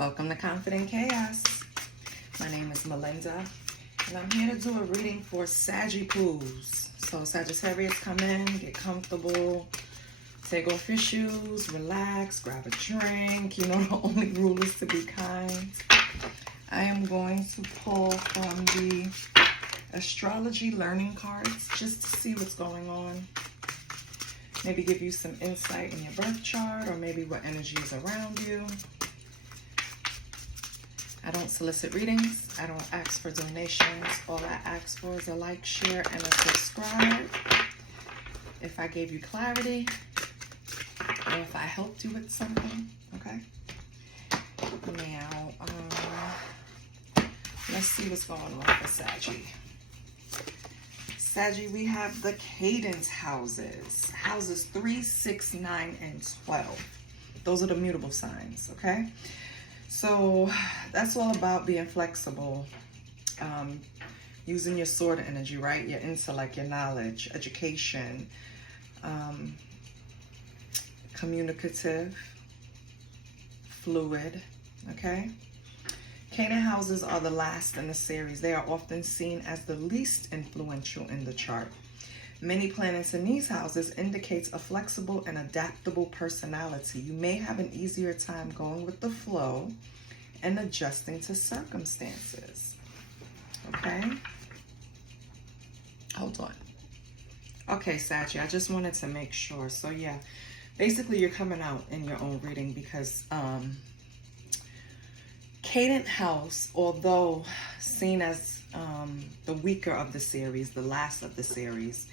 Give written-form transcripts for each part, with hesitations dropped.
Welcome to Confident Chaos. My name is Melinda, and I'm here to do a reading for Sagittarius. So Sagittarius, come in, get comfortable, take off your shoes, relax, grab a drink. You know the only rule is to be kind. I am going to pull from the astrology learning cards just to see what's going on. Maybe give you some insight in your birth chart, or maybe what energy is around you. I don't solicit readings. I don't ask for donations. All I ask for is a like, share, and a subscribe. If I gave you clarity, or if I helped you with something, okay? Now, let's see what's going on for Saggy. Saggy, we have the cadence houses. Houses 3, 6, 9, and 12. Those are the mutable signs, okay? So that's all about being flexible, using your sword energy, right? Your intellect, your knowledge, education, communicative, fluid, okay? Canaan houses are the last in the series. They are often seen as the least influential in the chart. Many planets in these houses indicates a flexible and adaptable personality. You may have an easier time going with the flow and adjusting to circumstances. Okay? Hold on. Okay, Saggy, I just wanted to make sure. So yeah, basically you're coming out in your own reading because Cadent House, although seen as the weaker of the series, the last of the series,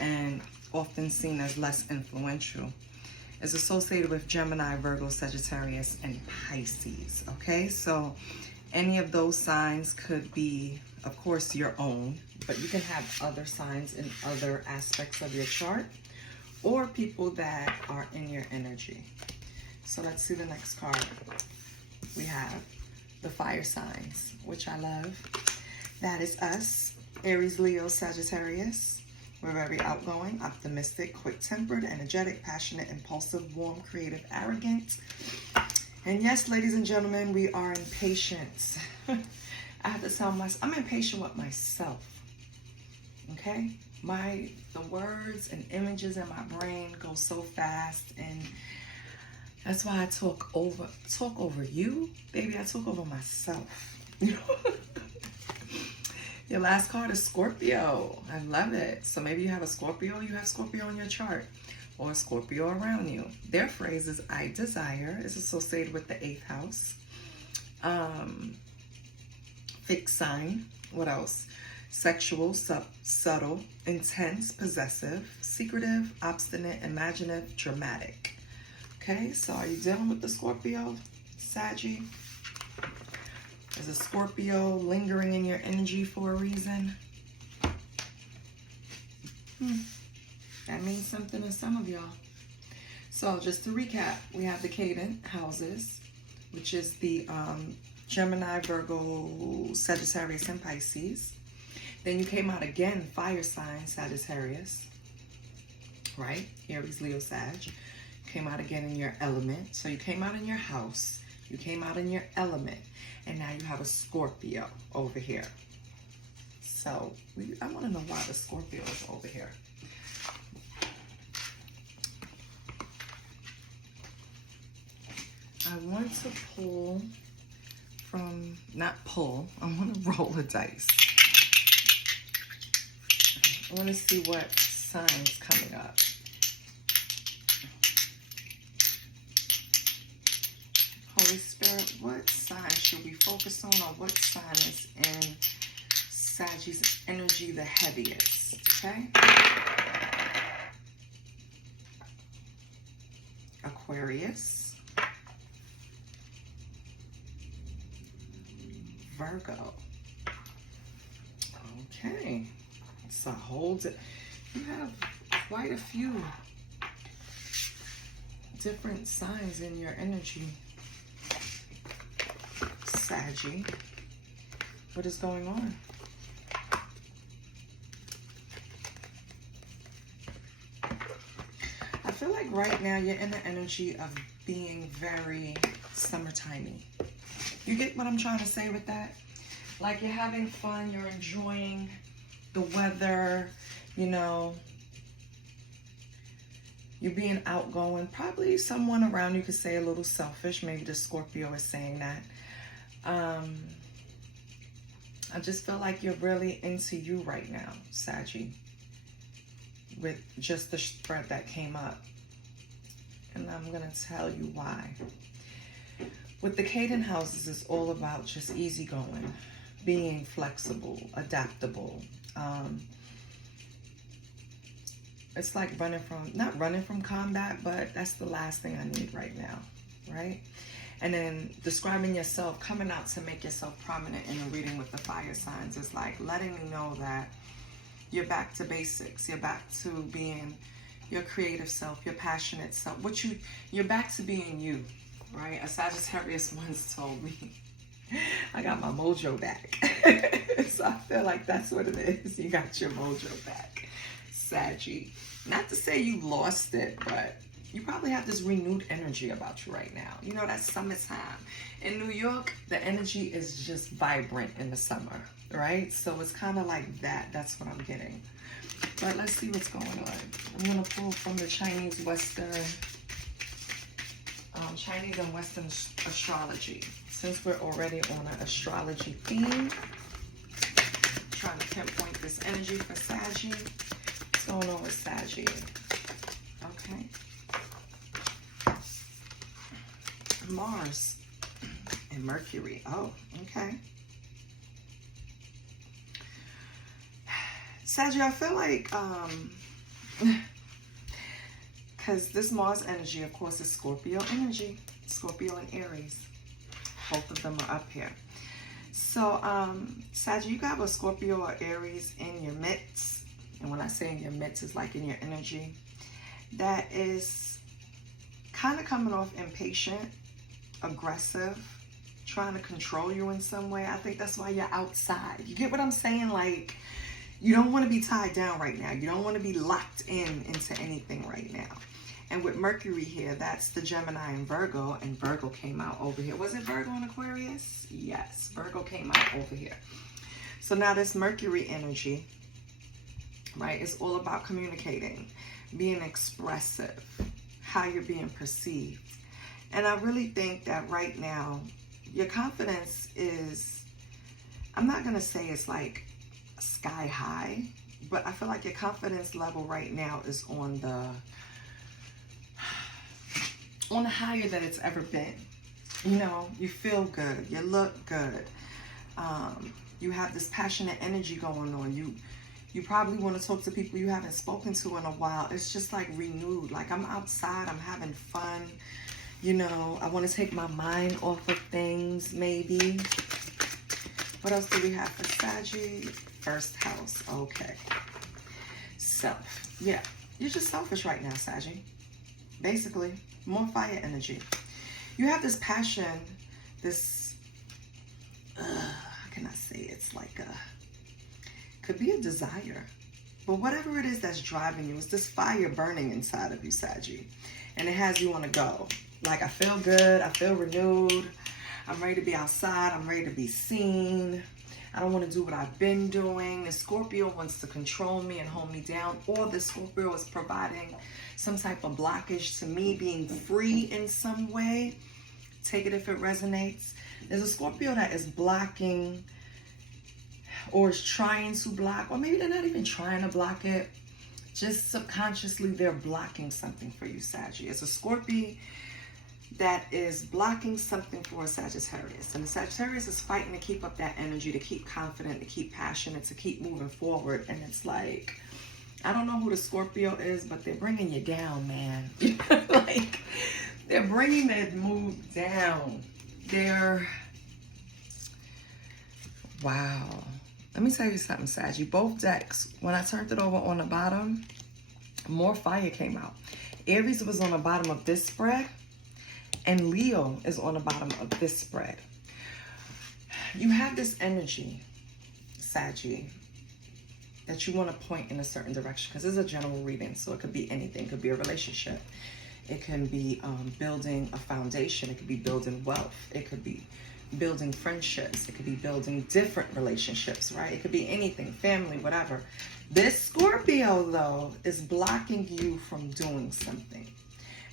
and often seen as less influential, is associated with Gemini, Virgo, Sagittarius, and Pisces, okay? So any of those signs could be, of course, your own, but you can have other signs in other aspects of your chart, or people that are in your energy. So let's see the next card. We have the fire signs, which I love. That is us, Aries, Leo, Sagittarius. We're very outgoing, optimistic, quick-tempered, energetic, passionate, impulsive, warm, creative, arrogant. And yes, ladies and gentlemen, we are impatient. I have to tell myself, I'm impatient with myself, okay? The words and images in my brain go so fast, and that's why I talk over you, baby. I talk over myself. Your last card is Scorpio. I love it. So maybe you have a Scorpio, you have Scorpio on your chart, or a Scorpio around you. Their phrase is I desire. It's associated with the 8th house. Fixed sign. What else? Sexual, subtle, intense, possessive, secretive, obstinate, imaginative, dramatic. Okay, so are you dealing with the Scorpio, Saggy? Is a Scorpio lingering in your energy for a reason? That means something to some of y'all. So just to recap, we have the Cadent houses, which is the Gemini, Virgo, Sagittarius, and Pisces. Then you came out again, fire sign, Sagittarius, right? Aries, Leo, Sag. Came out again in your element. So you came out in your house, you came out in your element, and now you have a Scorpio over here. So I want to know why the Scorpio is over here. I want to pull from, not pull, I want to roll a dice. I want to see what signs coming up. Holy Spirit, what sign should we focus on, or what sign is in Saggy's energy the heaviest, okay? Aquarius, Virgo. Okay, so hold it. You have quite a few different signs in your energy, Saggy. What is going on? I feel like right now you're in the energy of being very summertimey. You get what I'm trying to say with that? Like, you're having fun, you're enjoying the weather, you know, you're being outgoing. Probably someone around you could say a little selfish. Maybe the Scorpio is saying that. I just feel like you're really into you right now, Saggy, with just the spread that came up. And I'm going to tell you why. With the Caden houses, it's all about just easygoing, being flexible, adaptable. It's like not running from combat, but that's the last thing I need right now, right? And then describing yourself, coming out to make yourself prominent in a reading with the fire signs is like letting me know that you're back to basics. You're back to being your creative self, your passionate self. You're back to being you, right? A Sagittarius once told me, I got my mojo back. So I feel like that's what it is. You got your mojo back, Saggy. Not to say you lost it, but you probably have this renewed energy about you right now. You know, that's summertime. In New York, the energy is just vibrant in the summer, right? So it's kind of like that. That's what I'm getting. But let's see what's going on. I'm going to pull from the Chinese and Western astrology. Since we're already on an astrology theme, trying to pinpoint this energy for Saggy. What's going on with Saggy? Okay. Mars and Mercury. Oh, okay. Saggy, I feel like, because this Mars energy, of course, is Scorpio energy. Scorpio and Aries. Both of them are up here. So, Saggy, you got a Scorpio or Aries in your midst. And when I say in your midst, it's like in your energy. That is kind of coming off impatient, aggressive, trying to control you in some way. I think that's why you're outside. You get what I'm saying? Like, you don't want to be tied down right now. You don't want to be locked into anything right now. And with Mercury here, that's the Gemini and Virgo came out over here. Was it Virgo and Aquarius? Yes, Virgo came out over here. So now this Mercury energy, right, it's all about communicating, being expressive, how you're being perceived. And I really think that right now, your confidence is, I'm not going to say it's like sky high, but I feel like your confidence level right now is on the higher than it's ever been. You know, you feel good, you look good, you have this passionate energy going on. You probably want to talk to people you haven't spoken to in a while. It's just like renewed. Like, I'm outside, I'm having fun. You know, I want to take my mind off of things, maybe. What else do we have for Saggy? First house. Okay. Self. Yeah. You're just selfish right now, Saggy. Basically. More fire energy. You have this passion, this, how can I say? It's like could be a desire. But whatever it is that's driving you, it's this fire burning inside of you, Saggy. And it has you on a go. Like, I feel good, I feel renewed, I'm ready to be outside, I'm ready to be seen, I don't want to do what I've been doing. The Scorpio wants to control me and hold me down, or the Scorpio is providing some type of blockage to me being free in some way. Take it if it resonates. There's a Scorpio that is blocking or is trying to block, or maybe they're not even trying to block it. Just subconsciously, they're blocking something for you, Saggy. It's a Scorpio that is blocking something for a Sagittarius. And the Sagittarius is fighting to keep up that energy, to keep confident, to keep passionate, to keep moving forward. And it's like, I don't know who the Scorpio is, but they're bringing you down, man. Like, they're bringing that move down. Wow. Let me tell you something, Saggy. Both decks, when I turned it over on the bottom, more fire came out. Aries was on the bottom of this spread, and Leo is on the bottom of this spread. You have this energy, Saggy, that you want to point in a certain direction, because it's a general reading, so it could be anything. It could be a relationship. It can be building a foundation. It could be building wealth. It could be building friendships. It could be building different relationships, right? It could be anything, family, whatever. This Scorpio, though, is blocking you from doing something.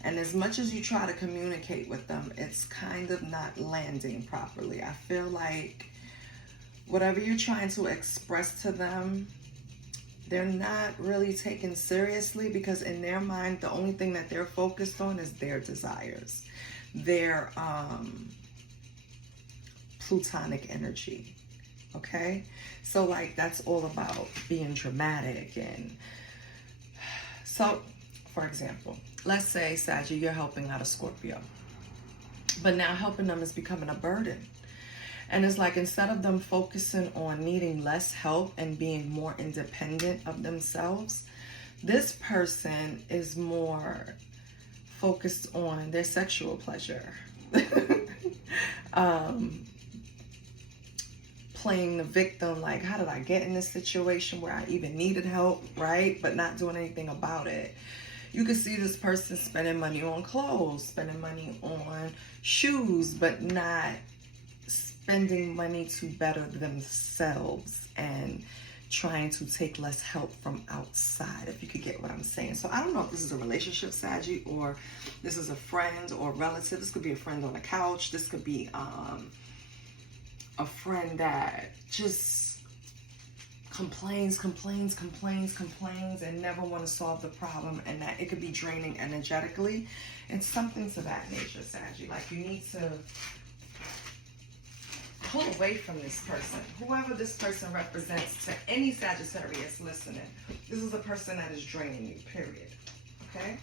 And as much as you try to communicate with them, it's kind of not landing properly. I feel like whatever you're trying to express to them, they're not really taken seriously, because in their mind, the only thing that they're focused on is their desires, their plutonic energy. Okay? So like, that's all about being dramatic. And so, for example, let's say, Saggy, you're helping out a Scorpio, but now helping them is becoming a burden. And it's like, instead of them focusing on needing less help and being more independent of themselves, this person is more focused on their sexual pleasure. Playing the victim, like, how did I get in this situation where I even needed help, right? But not doing anything about it. You can see this person spending money on clothes, spending money on shoes, but not spending money to better themselves and trying to take less help from outside, if you could get what I'm saying. So I don't know if this is a relationship, Saggy, or this is a friend or relative. This could be a friend on the couch. This could be a friend that just complains and never want to solve the problem, and that it could be draining energetically. It's something to that nature, Saggy. Like, you need to pull away from this person, whoever this person represents. To any Sagittarius listening, this is a person that is draining you, period. Okay?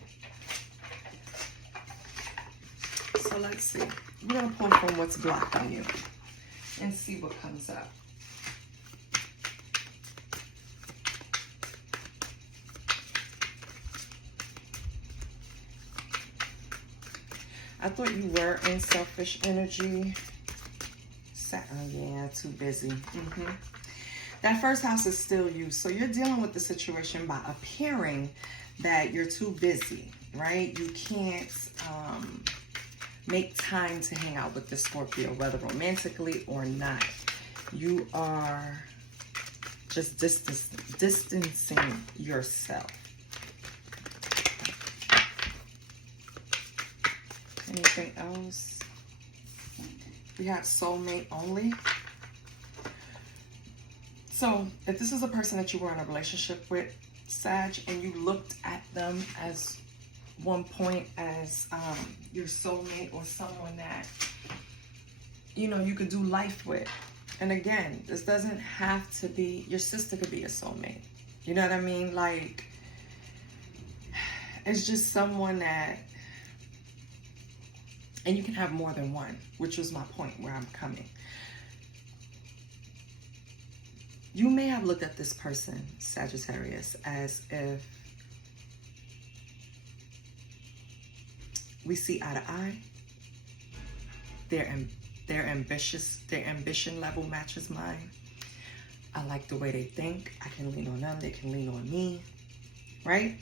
So let's see. We're going to pull from what's blocked on you and see what comes up. I thought you were in selfish energy. Oh yeah, too busy. That first house is still you. So you're dealing with the situation by appearing that you're too busy, right? You can't make time to hang out with the Scorpio, whether romantically or not. You are just distancing yourself. Anything else? We have soulmate only. So if this is a person that you were in a relationship with, Sag, and you looked at them as one point as your soulmate, or someone that, you know, you could do life with. And again, this doesn't have to be, your sister could be a soulmate. You know what I mean? Like, it's just someone that, and you can have more than one, which was my point where I'm coming. You may have looked at this person, Sagittarius, as if we see eye to eye. Their ambition level matches mine. I like the way they think. I can lean on them. They can lean on me, right?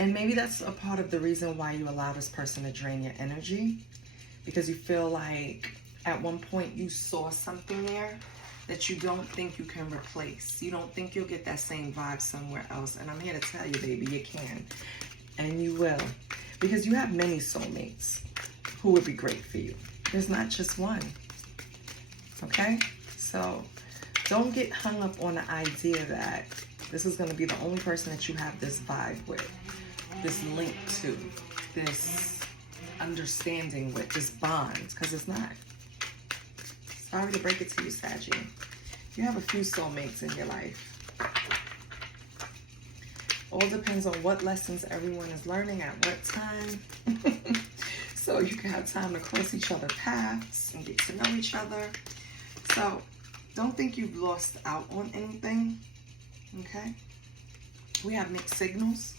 And maybe that's a part of the reason why you allow this person to drain your energy, because you feel like at one point you saw something there that you don't think you can replace. You don't think you'll get that same vibe somewhere else. And I'm here to tell you, baby, you can. And you will. Because you have many soulmates who would be great for you. There's not just one. Okay? So don't get hung up on the idea that this is going to be the only person that you have this vibe with, this link to, this understanding with, this bond, because it's not. Sorry to break it to you, Saggy. You have a few soulmates in your life. All depends on what lessons everyone is learning at what time. So you can have time to cross each other's paths and get to know each other. So don't think you've lost out on anything. Okay? We have mixed signals.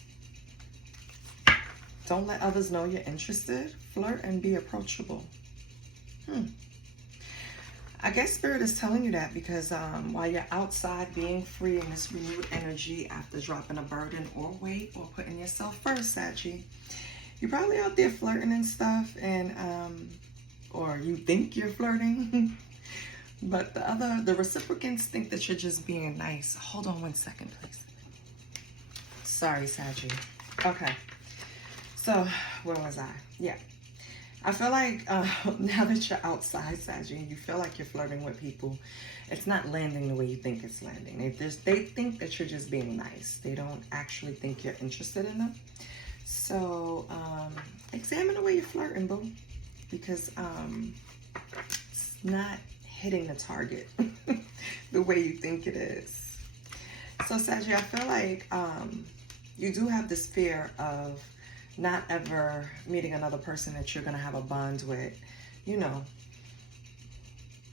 Don't let others know you're interested. Flirt and be approachable. I guess Spirit is telling you that because while you're outside being free in this renewed energy after dropping a burden or weight or putting yourself first, Saggy, you're probably out there flirting and stuff, and or you think you're flirting, but the reciprocants think that you're just being nice. Hold on 1 second, please. Sorry, Saggy. Okay, so where was I? Yeah. I feel like now that you're outside, Sagittarius, you feel like you're flirting with people. It's not landing the way you think it's landing. They think that you're just being nice. They don't actually think you're interested in them. So examine the way you're flirting, boo, because it's not hitting the target the way you think it is. So Sagittarius, I feel like you do have this fear of not ever meeting another person that you're going to have a bond with. You know,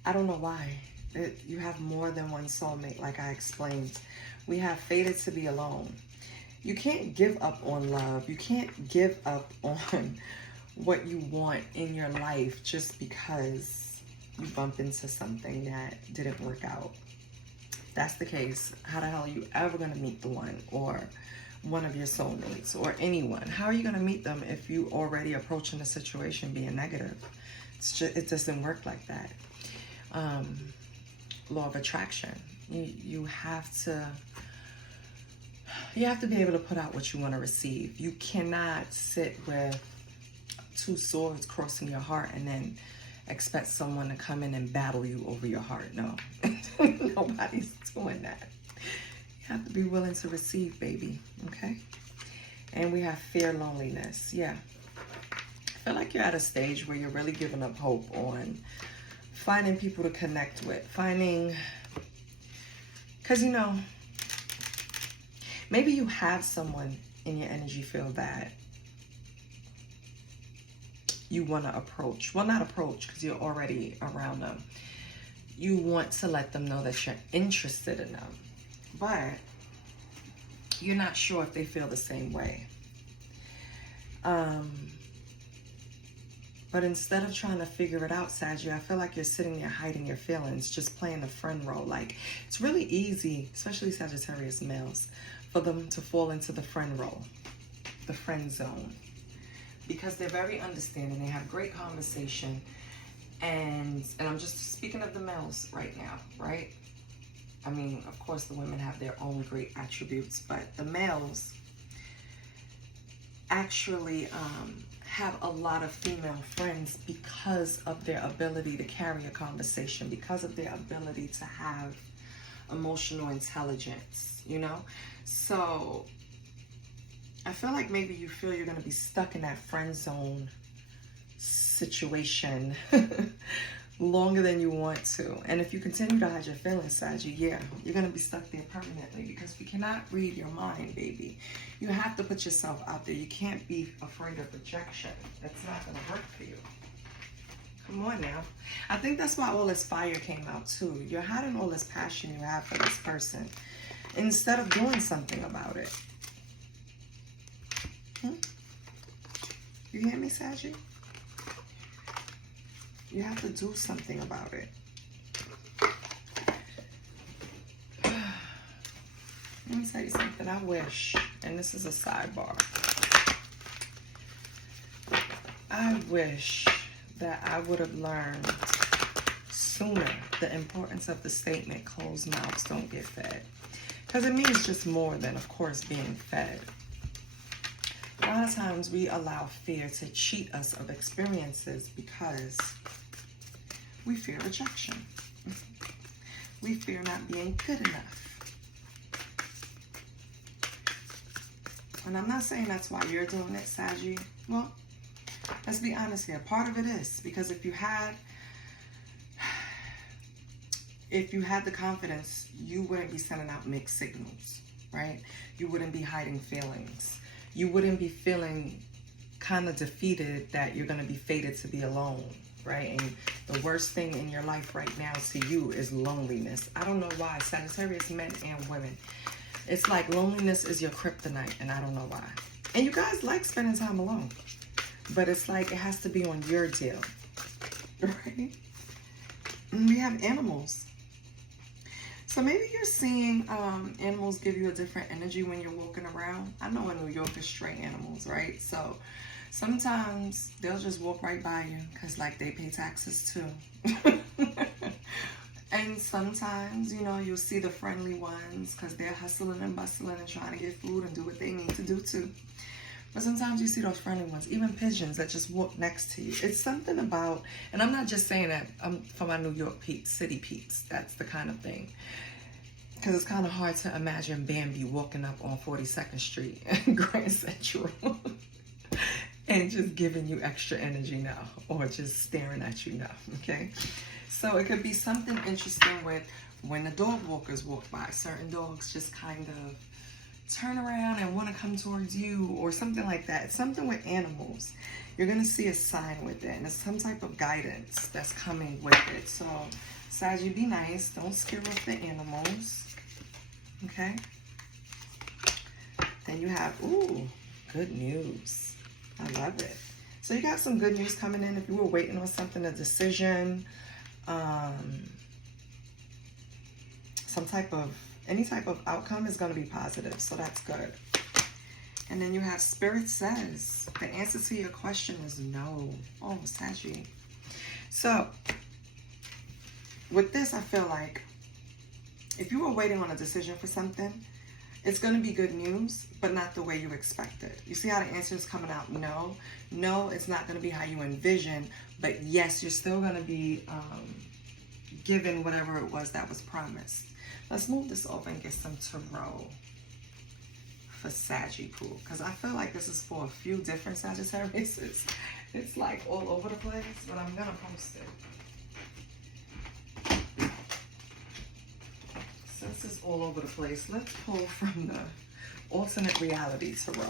I don't know why. You have more than one soulmate, like I explained. We have fated to be alone. You can't give up on love. You can't give up on what you want in your life just because you bump into something that didn't work out. If that's the case, how the hell are you ever going to meet the one, or one of your soulmates, or anyone? How are you going to meet them if you already approaching the situation being negative? It's just, it doesn't work like that. Law of attraction. You have to be able to put out what you want to receive. You cannot sit with two swords crossing your heart and then expect someone to come in and battle you over your heart. No, nobody's doing that. You have to be willing to receive, baby. Okay? And we have fear, loneliness. Yeah. I feel like you're at a stage where you're really giving up hope on finding people to connect with. Because, you know, maybe you have someone in your energy field that you want to approach. Well, not approach, because you're already around them. You want to let them know that you're interested in them. But you're not sure if they feel the same way. But instead of trying to figure it out, Sagittarius, I feel like you're sitting there hiding your feelings, just playing the friend role. Like, it's really easy, especially Sagittarius males, for them to fall into the friend role, the friend zone. Because they're very understanding. They have great conversation. And I'm just speaking of the males right now, right? I mean, of course, the women have their own great attributes, but the males actually have a lot of female friends because of their ability to carry a conversation, because of their ability to have emotional intelligence, you know? So I feel like maybe you feel you're going to be stuck in that friend zone situation longer than you want to. And if you continue to hide your feelings, Sagittarius, yeah, you're going to be stuck there permanently, because we cannot read your mind, baby. You have to put yourself out there. You can't be afraid of rejection. That's not going to work for you. Come on now. I think that's why all this fire came out too. You're hiding all this passion you have for this person instead of doing something about it. You hear me, Sagittarius? You have to do something about it. Let me tell you something. I wish, and this is a sidebar, I wish that I would have learned sooner the importance of the statement, closed mouths don't get fed. Because it means just more than, of course, being fed. A lot of times we allow fear to cheat us of experiences because we fear rejection. We fear not being good enough. And I'm not saying that's why you're doing it, Sagittarius. Well, let's be honest here. Part of it is because if you had the confidence, you wouldn't be sending out mixed signals, right? You wouldn't be hiding feelings. You wouldn't be feeling kind of defeated that you're going to be fated to be alone, right? And the worst thing in your life right now to you is loneliness. I don't know why. Sagittarius men and women, it's like loneliness is your kryptonite, and I don't know why. And you guys like spending time alone, but it's like it has to be on your deal, right? we have animals. So maybe you're seeing animals give you a different energy when you're walking around. I know in New York there's stray animals, right? So sometimes they'll just walk right by you because like they pay taxes too. And sometimes, you know, you'll see the friendly ones because they're hustling and bustling and trying to get food and do what they need to do too. But sometimes you see those friendly ones, even pigeons that just walk next to you. It's something about, and I'm not just saying that for my New York peeps, city peeps. That's the kind of thing. Because it's kind of hard to imagine Bambi walking up on 42nd Street and Grand Central and just giving you extra energy now, or just staring at you now, okay? So it could be something interesting with when the dog walkers walk by. Certain dogs just kind of turn around and want to come towards you or something like that. It's something with animals. You're going to see a sign with it, and it's some type of guidance that's coming with it. So, Sag, you be nice. Don't scare off the animals. Okay? Then you have, ooh, good news. I love it. So you got some good news coming in. If you were waiting on something, a decision, any type of outcome is going to be positive. So that's good. And then you have Spirit says, the answer to your question is no. Oh, Saggy. So with this, I feel like if you were waiting on a decision for something, it's going to be good news, but not the way you expected. You see how the answer is coming out? No. No, it's not going to be how you envision, but yes, you're still going to be given whatever it was that was promised. Let's move this over and get some tarot for Sagittarius, because I feel like this is for a few different Sagittarius. It's like all over the place, but I'm going to post it. Since it's all over the place, let's pull from the alternate reality tarot.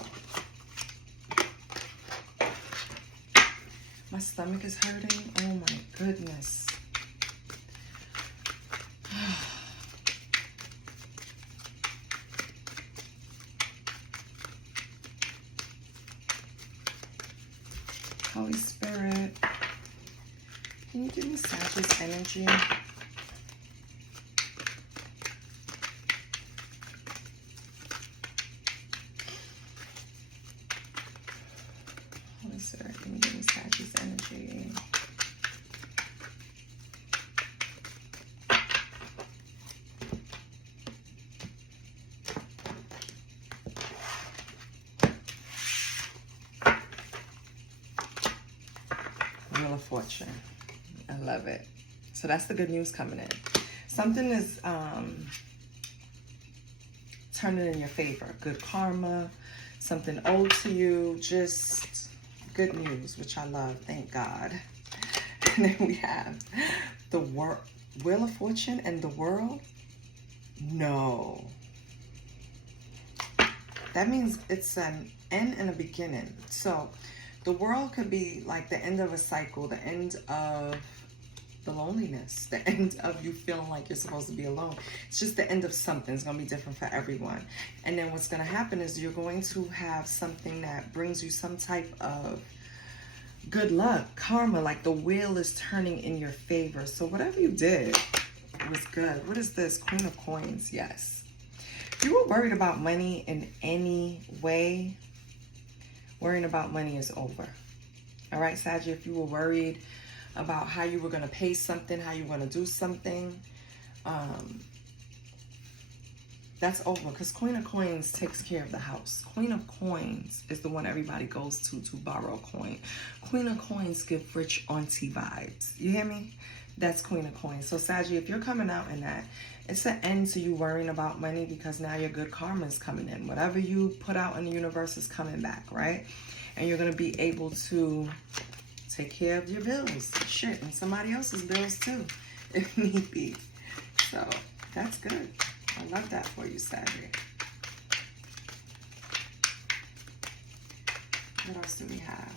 My stomach is hurting. Oh my goodness. Holy Spirit, can you give me Sagittarius energy? Holy Spirit, can you give me Sagittarius energy? Wheel of Fortune. I love it. So that's the good news coming in. Something is turning in your favor. Good karma, something owed to you, just good news, which I love. Thank God. And then we have the Wheel of Fortune and the World. No. That means it's an end and a beginning. So the World could be like the end of a cycle, the end of the loneliness, the end of you feeling like you're supposed to be alone. It's just the end of something. It's going to be different for everyone. And then what's going to happen is you're going to have something that brings you some type of good luck, karma, like the wheel is turning in your favor. So whatever you did was good. What is this? Queen of Coins. Yes. If you were worried about money in any way, worrying about money is over. All right, Saggy, if you were worried about how you were going to pay something, how you were going to do something, that's over, because Queen of Coins takes care of the house. Queen of Coins is the one everybody goes to borrow a coin. Queen of Coins give rich auntie vibes. You hear me? That's Queen of Coins. So Saggy, if you're coming out in that, it's an end to you worrying about money, because now your good karma is coming in. Whatever you put out in the universe is coming back, right? And you're going to be able to take care of your bills. Shit, and somebody else's bills too, if need be. So that's good. I love that for you, Saggy. What else do we have?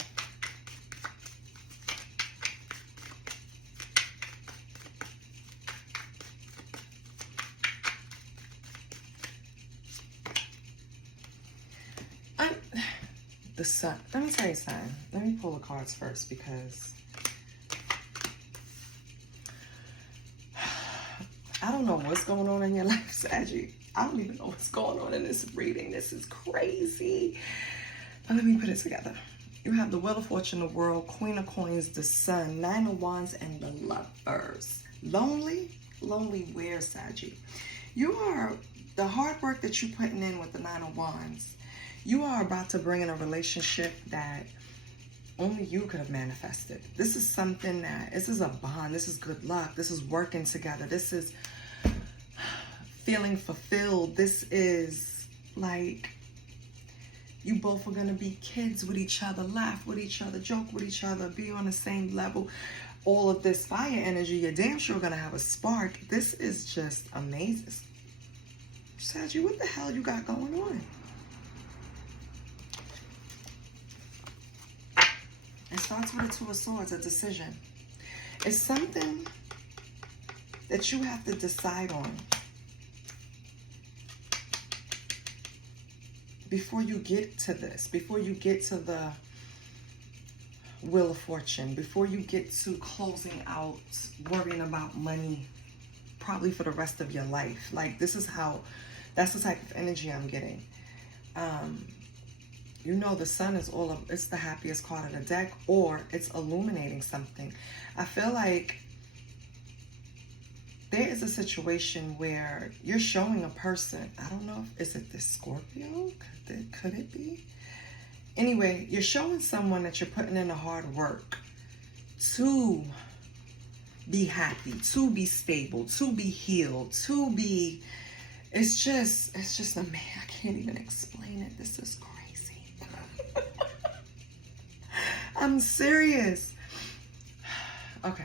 The Sun. Let me tell you something. Let me pull the cards first, because I don't know what's going on in your life, Saggy. I don't even know what's going on in this reading. This is crazy. But let me put it together. You have the Wheel of Fortune, the World, Queen of Coins, the Sun, Nine of Wands, and the Lovers. Lonely? Lonely where, Saggy? You are, the hard work that you're putting in with the Nine of Wands, you are about to bring in a relationship that only you could have manifested. This is something that, this is a bond. This is good luck. This is working together. This is feeling fulfilled. This is like, you both are going to be kids with each other, laugh with each other, joke with each other, be on the same level. All of this fire energy, you're damn sure going to have a spark. This is just amazing. Saggy, what the hell you got going on? It starts with a Two of Swords, a decision. It's something that you have to decide on before you get to this, before you get to the Wheel of Fortune, before you get to closing out, worrying about money, probably for the rest of your life. Like, this is how, that's the type of energy I'm getting. You know, the Sun is all of, it's the happiest card of the deck, or it's illuminating something. I feel like there is a situation where you're showing a person, I don't know, is it this Scorpio? Could it be? Anyway, you're showing someone that you're putting in the hard work to be happy, to be stable, to be healed, to be, it's just a man, I can't even explain it. This is crazy. I'm serious. Okay.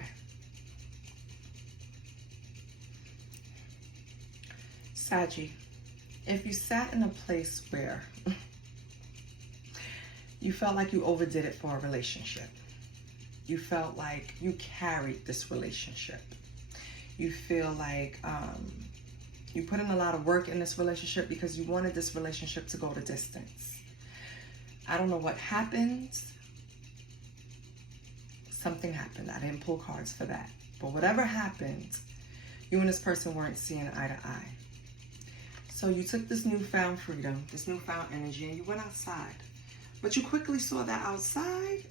Saggy, if you sat in a place where you felt like you overdid it for a relationship, you felt like you carried this relationship, you feel like you put in a lot of work in this relationship because you wanted this relationship to go the distance. I don't know what happened. Something happened. I didn't pull cards for that. But whatever happened, you and this person weren't seeing eye to eye. So you took this newfound freedom, this newfound energy, and you went outside. But you quickly saw that outside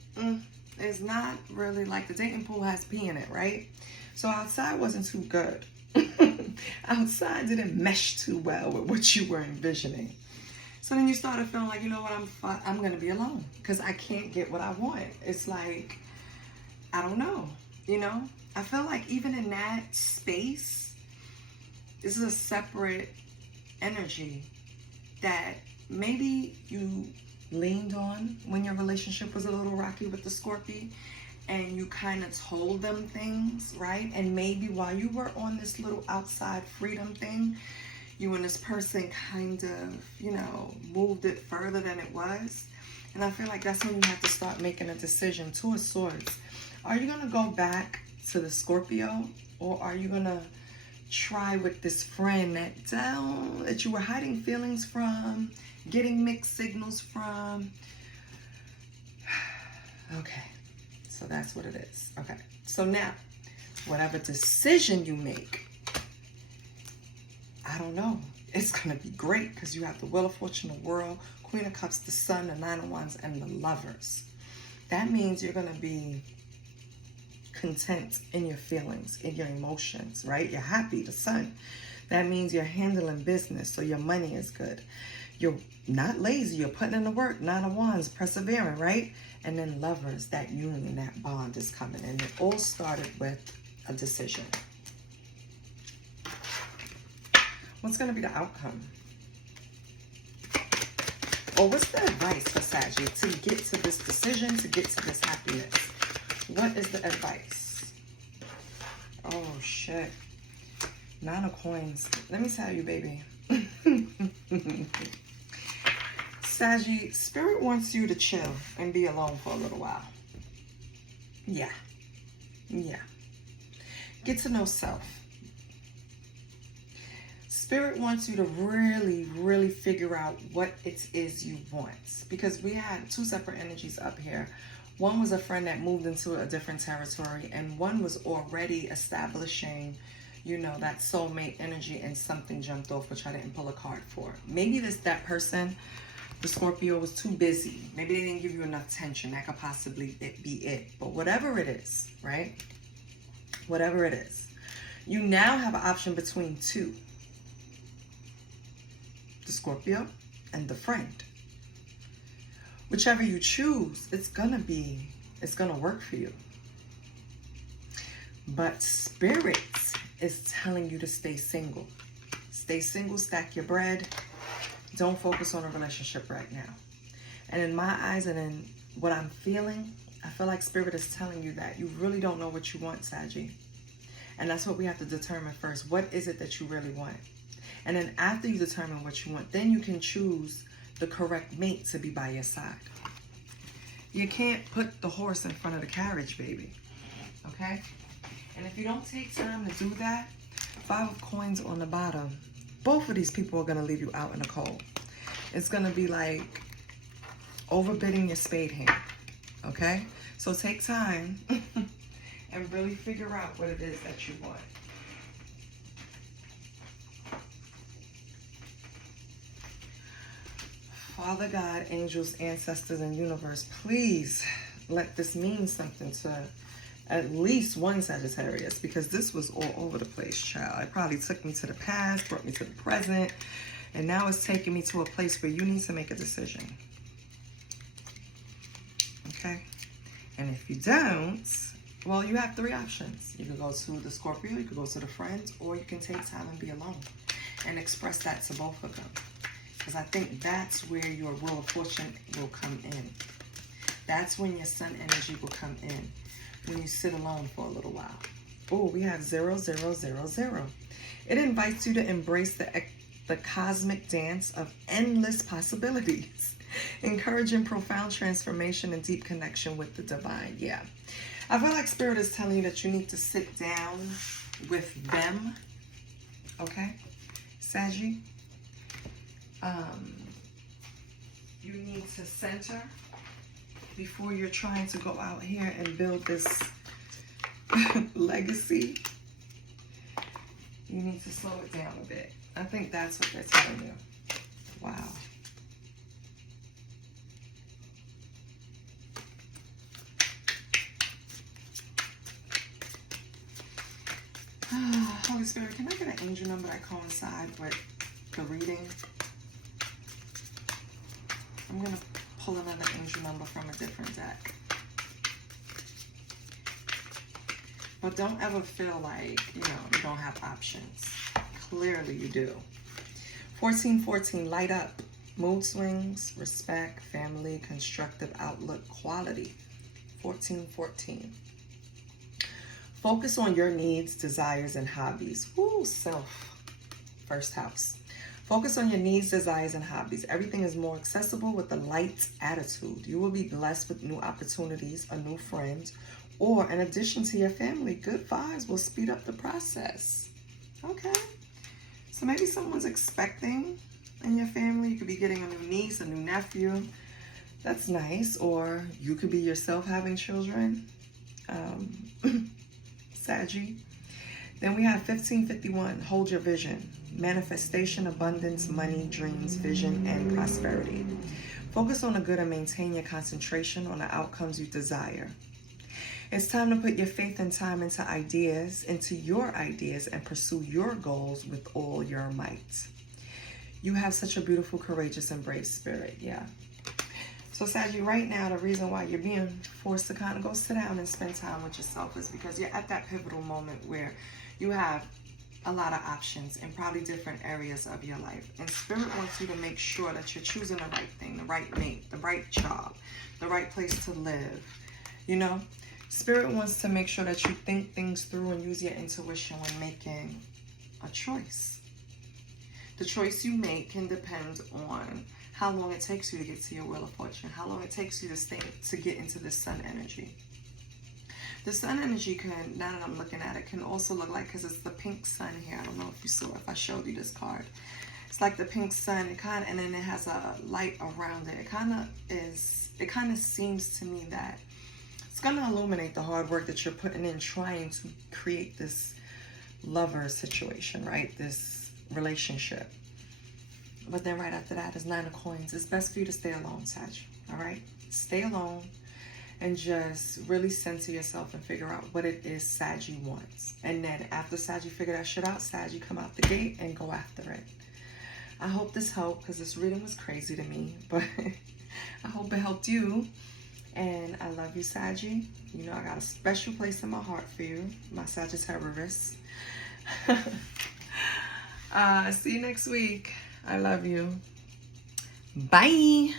is not really, like, the dating pool has pee in it, right? So outside wasn't too good. Outside didn't mesh too well with what you were envisioning. So then you started feeling like, you know what, I'm going to be alone because I can't get what I want. It's like, I don't know, you know? I feel like even in that space, this is a separate energy that maybe you leaned on when your relationship was a little rocky with the Scorpio, and you kind of told them things, right? And maybe while you were on this little outside freedom thing, you and this person kind of, you know, moved it further than it was. And I feel like that's when you have to start making a decision. Two of Swords. Are you going to go back to the Scorpio, or are you going to try with this friend that you were hiding feelings from, getting mixed signals from? Okay, so that's what it is. Okay, so now, whatever decision you make, I don't know, it's going to be great because you have the Wheel of Fortune, the World, Queen of Cups, the Sun, the Nine of Wands, and the Lovers. That means you're going to be content in your feelings, in your emotions, right? You're happy, the Sun. That means you're handling business, so your money is good. You're not lazy, you're putting in the work. Nine of Wands, persevering, right? And then Lovers, that union, that bond is coming. And it all started with a decision. What's going to be the outcome? Or what's the advice for Sagittarius to get to this decision, to get to this happiness? What is the advice? Oh, shit. Nine of Coins. Let me tell you, baby. Saggy, Spirit wants you to chill and be alone for a little while. Yeah. Yeah. Get to know self. Spirit wants you to really, really figure out what it is you want. Because we had two separate energies up here. One was a friend that moved into a different territory, and one was already establishing you know, that soulmate energy and something jumped off, which I didn't pull a card for. Maybe that person, the Scorpio, was too busy. Maybe they didn't give you enough attention. That could possibly be it. But whatever it is, right? Whatever it is, you now have an option between two. The Scorpio and the friend. Whichever you choose, it's gonna work for you. But Spirit is telling you to stay single. Stay single, stack your bread. Don't focus on a relationship right now. And in my eyes and in what I'm feeling, I feel like Spirit is telling you that you really don't know what you want, Saggy. And that's what we have to determine first. What is it that you really want? And then after you determine what you want, then you can choose the correct mate to be by your side. You can't put the horse in front of the carriage, baby. Okay? And if you don't take time to do that, 5 of coins on the bottom, both of these people are going to leave you out in the cold. It's going to be like overbidding your spade hand. Okay? So take time and really figure out what it is that you want. Father God, angels, ancestors, and universe, please let this mean something to at least one Sagittarius, because this was all over the place, child. It probably took me to the past, brought me to the present, and now it's taking me to a place where you need to make a decision. Okay? And if you don't, well, you have 3 options. You can go to the Scorpio, you can go to the friends, or you can take time and be alone and express that to both of them. Because I think that's where your Wheel of Fortune will come in. That's when your sun energy will come in. When you sit alone for a little while. Oh, we have 0, 0, 0, 0. It invites you to embrace the cosmic dance of endless possibilities, encouraging profound transformation and deep connection with the divine. Yeah. I feel like Spirit is telling you that you need to sit down with them. Okay? Saggy. You need to center before you're trying to go out here and build this legacy. You need to slow it down a bit. I think that's what they're telling you. Wow. Holy Spirit, can I get an angel number that coincides with the reading? I'm going to pull another angel number from a different deck. But don't ever feel like, you don't have options. Clearly you do. 1414, light up. Mood swings, respect, family, constructive outlook, quality. 1414. Focus on your needs, desires, and hobbies. Woo, self. First house. Focus on your needs, desires, and hobbies. Everything is more accessible with a light attitude. You will be blessed with new opportunities, a new friend, or an addition to your family. Good vibes will speed up the process. Okay. So maybe someone's expecting in your family. You could be getting a new niece, a new nephew. That's nice. Or you could be yourself having children. Saggy. Then we have 1551, hold your vision. Manifestation, abundance, money, dreams, vision, and prosperity. Focus on the good and maintain your concentration on the outcomes you desire. It's time to put your faith and time into your ideas, and pursue your goals with all your might. You have such a beautiful, courageous, and brave spirit. Yeah. So Saggy, right now, the reason why you're being forced to kind of go sit down and spend time with yourself is because you're at that pivotal moment where you have a lot of options in probably different areas of your life. And Spirit wants you to make sure that you're choosing the right thing, the right mate, the right job, the right place to live. Spirit wants to make sure that you think things through and use your intuition when making a choice. The choice you make can depend on how long it takes you to get to your Wheel of Fortune, how long it takes you to get into the sun energy. The sun energy can, now that I'm looking at it, can also look like, because it's the pink sun here. I don't know if you saw, if I showed you this card. It's like the pink sun, and then it has a light around it. It kind of seems to me that it's going to illuminate the hard work that you're putting in trying to create this lover situation, right? This relationship. But then right after that is Nine of Coins. It's best for you to stay alone, Sag. All right? Stay alone and just really center yourself and figure out what it is Sag wants. And then after Sag figure that shit out, Sag come out the gate and go after it. I hope this helped, because this reading was crazy to me, but I hope it helped you. And I love you, Saggy. You know I got a special place in my heart for you, my Sagittarius. See you next week. I love you. Bye.